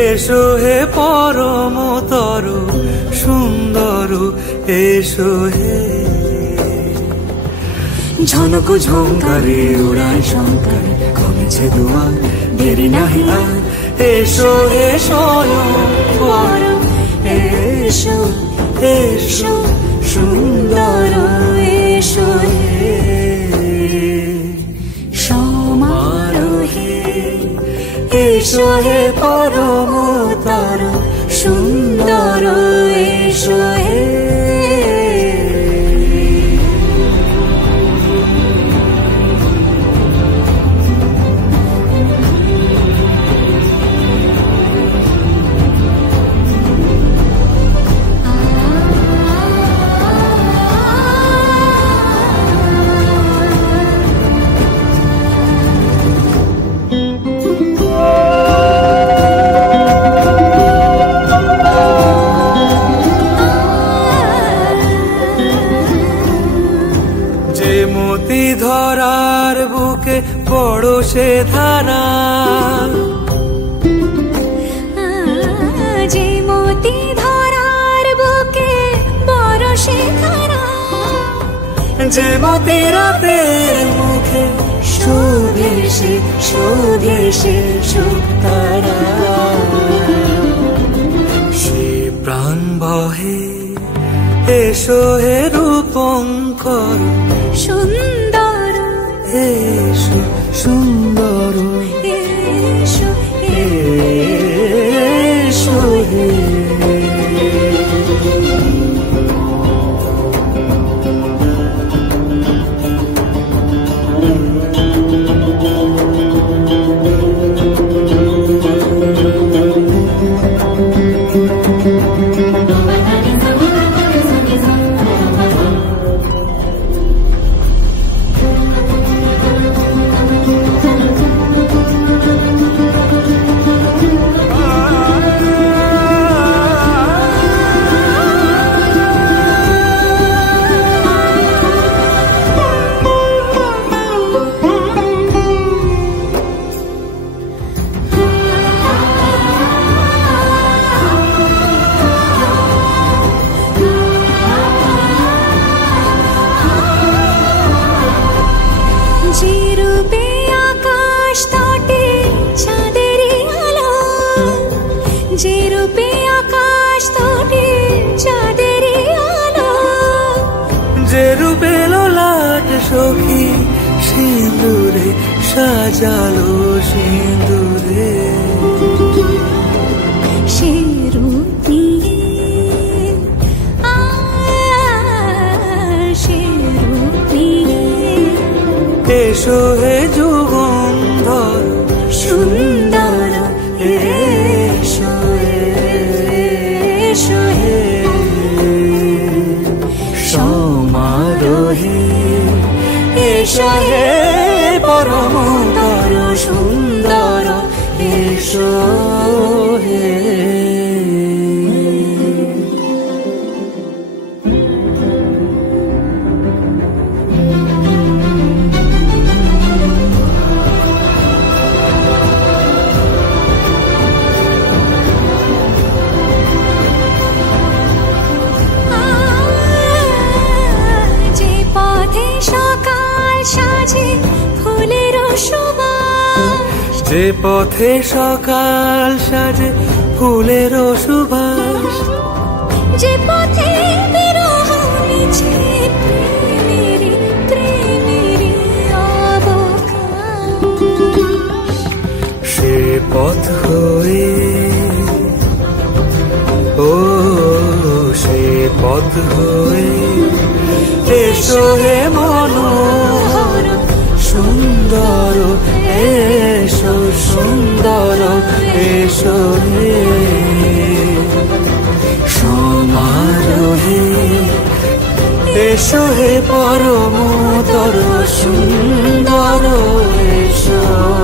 এসো হে পরমতর সুন্দর এসো হে। ঝনক ঝঙ্কারে উড়ায় শঙ্কারে কমেছে দুয়ার দেরি নাহি আর। এসো হে স্বয়ং পরম এসো এসো সুন্দর এসো হে। সমারোহে এসো হে পরমতর সুন্দর এসো হে। ধরার বুকে বড় সে ধারা, যে মতি ধরার বুকে বড় সে ধারা, যে মতি রাতের মুখে শোভে সে সুতারা। সে প্রাণ বহে এসো হে রূপঙ্কর সুন্দর এসো সুন্দর এসো এসো হে। যে রূপে লোলাট সখী সিঁদুরে সাজালো সিঁদুরে, সে রূপ নিয়ে এসো হে যুগন্ধর সুন্দর এসো এসো হে। সমারোহে এসো হে পরমতর সুন্দর এসো হে। যে পথে সকাল সাজে ফুলের সুবাস, যে পথে বিরহ মিছে প্রেমেরই অবকাশ, সে পথ হয়ে ও সে পথ হয়ে এসো হে মনোহর সুন্দর, এসো সুন্দর, এসো হে সমারোহে, এসো হে পরমোদর সুন্দর, এসো।